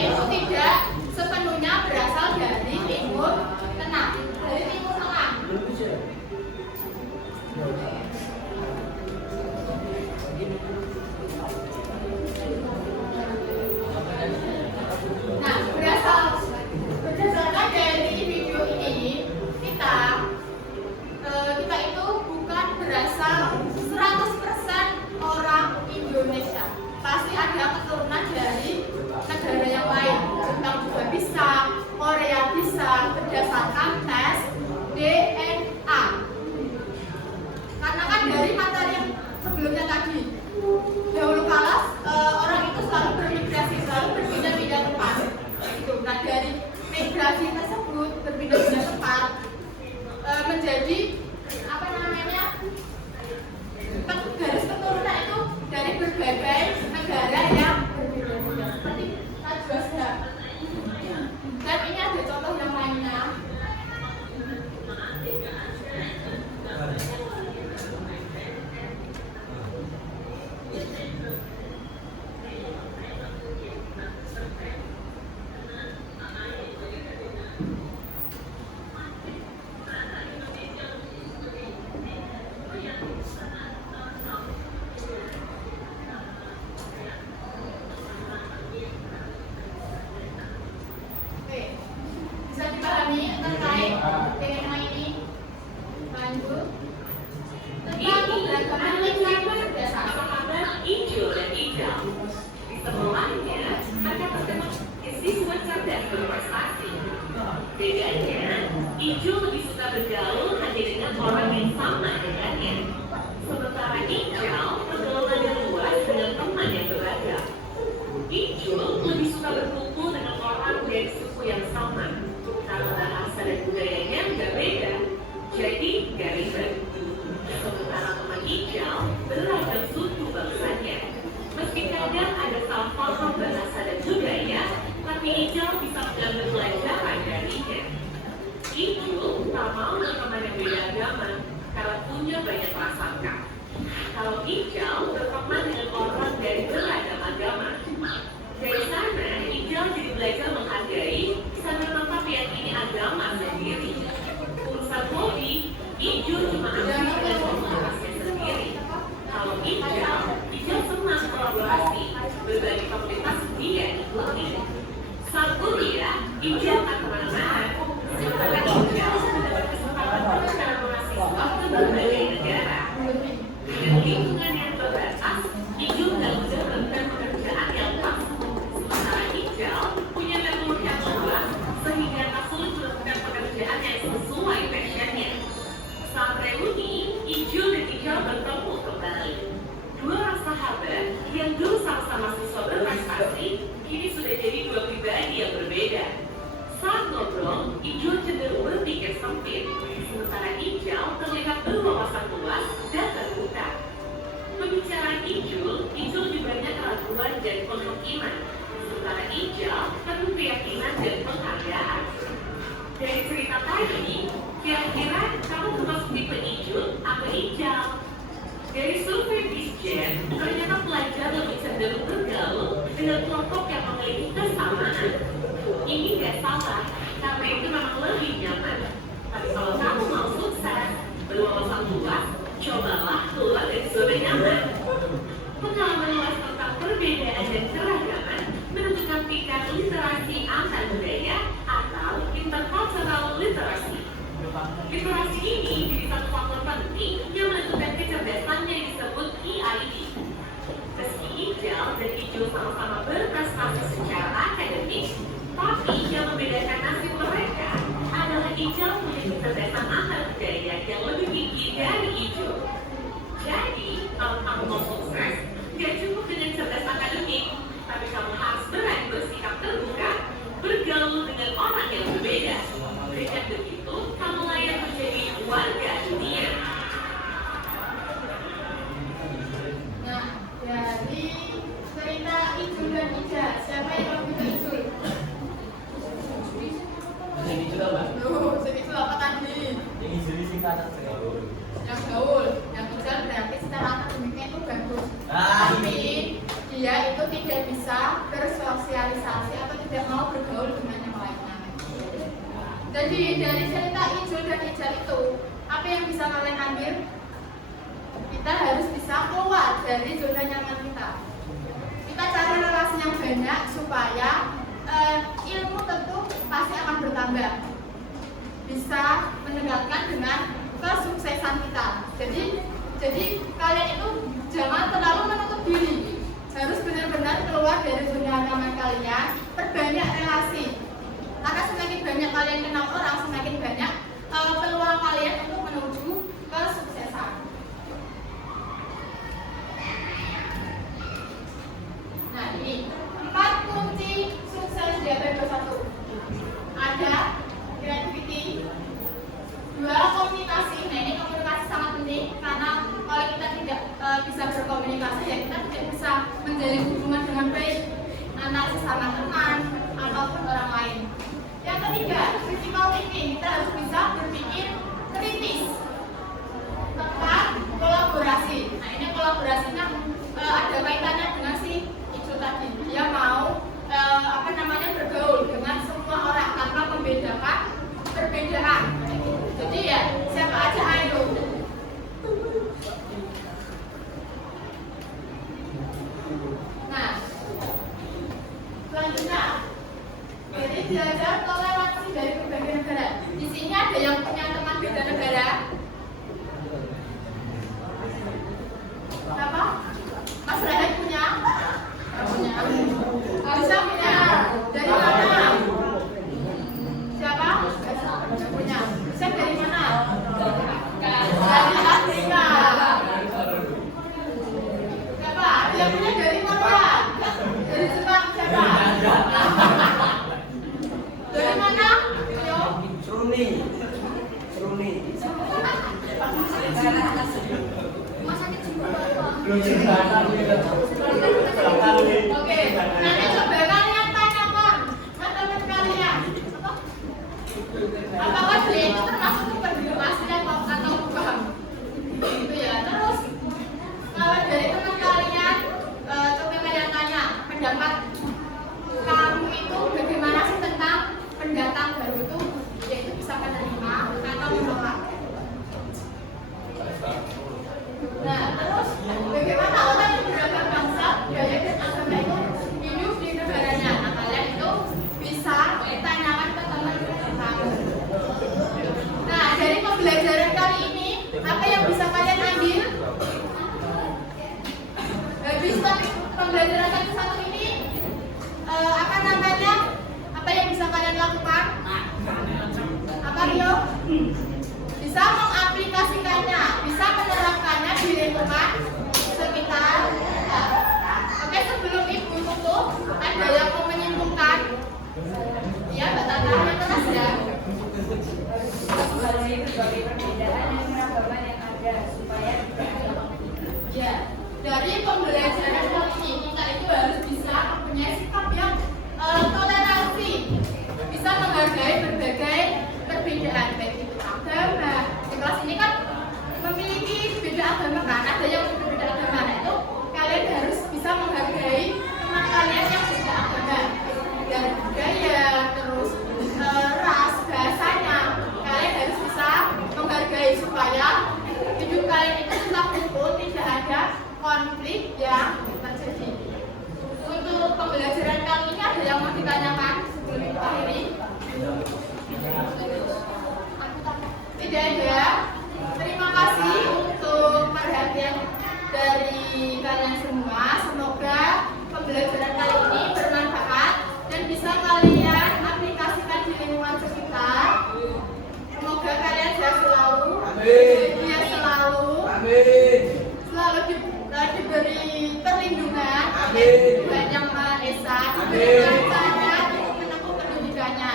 itu tidak sepenuhnya berasal dari Timur Tengah, dari Timur Tengah. Nah, berdasarkan dari video ini, kita itu bukan berasal 100% orang Indonesia. Pasti ada keturunan dari negara yang lain. Jepang juga bisa, Korea bisa, berdasarkan tes DNA. Karena kan dari materi yang sebelumnya tadi, dahulu kala orang itu selalu bermigrasi, selalu berpindah-pindah tempat. Itu. Nah, dari migrasi tersebut berpindah-pindah tempat menjadi apa namanya, garis keturunan itu dari berbagai negara yang berbeda-beda. Seperti Najwa Shihab. Dan ini ada contoh yang lainnya. Oke, bisa dipahami terkait tema ini? Lanjut. Tentang keberagaman lingkungan berdasarkan hijau dan hijau. Di sebelahnya ada terdapat siswa cerdas berprestasi. Bedanya, hijau lebih suka bergaul hanya dengan orang yang sama dengannya. Sementara hijau pergaulannya luas dengan teman yang beragam. Hijau lebih suka berkumpul dengan orang dari suku yang sama. Karena bahasa dan budayanya nggak beda, jadi nggak ribet. Sementara teman hijau beragam suku bangsanya. Meski kadang ada salah paham bahasa dan budaya, tapi hijau bisa mengambil pelajaran darinya. Hijau tak mau berteman yang beda agama karena punya banyak prasangka. Kalau hijau berteman dengan orang dari beragam agama. Dari sana, hijau jadi belajar menghargai sambil tetap meyakini agama sendiri. Urusan hobi, hijau cuma ambil dengan komunitasnya sendiri. Kalau hijau senang kolaborasi, berbagi komunitas dia ikuti. Saat kuliah, hijau akan kemana-mana. Sementara hijau mendapat kesempatan berkolaborasi ke berbagai negara. Dengan lingkungan yang terbatas, hijau nggak mudah menemukan pekerjaan yang pas. Sementara hijau punya network yang luas, sehingga tak sulit menemukan pekerjaan yang sesuai passionnya. Saat reuni, hijau dan hijau bertemu kembali. Dua orang sahabat yang dulu sama-sama siswa berprestasi, kini sudah jadi dua pribadi yang berbeda. Saat ngobrol, hijau cenderung berpikir sempit, sementara hijau terlihat berwawasan luas dan terbuka. Pembicaraan hijau lebih banyak keraguan dan konflik iman, sementara hijau penuh keyakinan dan penghargaan. Dari cerita tadi, kira-kira kamu termasuk tipe hijau atau hijau? Dari survei Bisjen, ternyata pelajar lebih cenderung bergaul dengan kelompok yang memiliki kesamaan. Ini nggak salah, karena itu memang lebih nyaman. Tapi kalau kamu mau sukses, berwawasan luas, cobalah keluar dari zona nyaman. Pengalaman luas tentang perbedaan dan keragaman menentukan tingkat literasi antar budaya atau intercultural literacy. Literasi ini jadi satu faktor penting yang menentukan kecerdasan yang disebut EID. Meski hijau dan hijau sama-sama berprestasi secara akademik, tapi yang membedakan nasib mereka adalah hijau punya kecerdasan antar budaya yang lebih tinggi dari hijau. Jadi, kalau kamu mau sukses, gak cukup dengan cerdas akademik, tapi kamu harus berani bersikap terbuka, bergaul dengan orang yang berbeda. Dengan begitu, kamu layak menjadi warga dunia. Nah, dari cerita hijau dan hijau, siapa yang Jadi dari cerita Ijul dan Ijal itu, apa yang bisa kalian ambil? Kita harus bisa keluar dari zona nyaman kita. Kita cari relasi yang banyak supaya ilmu tentu pasti akan bertambah. Bisa meningkatkan dengan kesuksesan kita. Jadi kalian itu jangan terlalu menutup diri. Harus benar-benar keluar dari zona nyaman kalian, perbanyak relasi. Karena semakin banyak kalian kenal orang, semakin banyak peluang kalian untuk menuju kesuksesan. Nah ini 4 kunci sukses di abad 21. Ada creativity, 2 komunikasi. Nah ini komunikasi sangat penting karena kalau kita tidak bisa berkomunikasi ya kita tidak bisa menjalin hubungan dengan baik antara sesama teman ataupun orang lain. Yang ketiga, critical thinking. Kita harus bisa berpikir kritis. Keempat, kolaborasi. Nah ini kolaborasinya ada kaitannya dengan si Ijul tadi. Dia mau bergaul dengan semua orang tanpa membedakan perbedaan. Jadi ya siapa aja ayo. Nah, selanjutnya jadi belajar toleransi dari berbagai negara. Di sini ada yang punya teman beda negara. Siapa? Mas Rehan punya? Punya. Bisa punya. Dari mana? Siapa? Punya. Bisa dari mana? Dari Afrika. Siapa? Dia punya dari Korea. Dari Jepang siapa? Dari mana? Ayo. Seruni. Belum cerita. Oke, nanti coba kalian tanyakan teman kalian. Apakah dia itu termasuk penduduk asli atau bukan? Itu ya. Terus kalau dari teman kalian, coba kalian tanya pendapat kamu itu bagaimana sih tentang pendatang baru itu, yaitu bisa menerima atau menolak. Nah, terus bagaimana orang yang beragam bangsa, budaya dan agama itu hidup di negaranya? Nah, kalian itu bisa ditanyakan ke teman kamu. Nah, dari pembelajaran kali ini, apa yang bisa kalian ambil? Habis pembelajaran kali satu ini, apa yang bisa kalian lakukan? Apa Rio? Bisa mengaplikasikannya, bisa menerapkannya di lingkungan sekitar kita. Oke, sebelum ibu tutup, ada yang mau menyimpulkan? Iya, Mbak Tata, yang keras ya. Menghargai berbagai perbedaan dan keragaman yang ada supaya Ya, dari pembelajaran kali ini kita itu harus bisa mempunyai sikap yang toleransi, bisa menghargai berbagai perbedaan baik itu agama. Di kelas ini kan memiliki beda agama kan, ada yang berbeda agama. Nah itu kalian harus bisa menghargai teman kalian yang beda agama, dari budaya, terus ras, bahasanya. Kalian harus bisa menghargai supaya hidup kalian itu tetap rukun, tidak ada konflik yang terjadi. Untuk pembelajaran kali ini ada yang mau ditanyakan sebelum kita akhiri? Tidak ada. Terima kasih untuk perhatian dari kalian semua. Semoga pembelajaran kali ini bermanfaat dan bisa kalian aplikasikan di lingkungan sekitar. Semoga kalian sehat selalu, bahagia selalu, selalu diberi perlindungan oleh Tuhan Yang Maha Esa, diberi kelancaran untuk menempuh pendidikannya.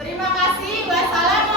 Terima kasih. Wassalamualaikum.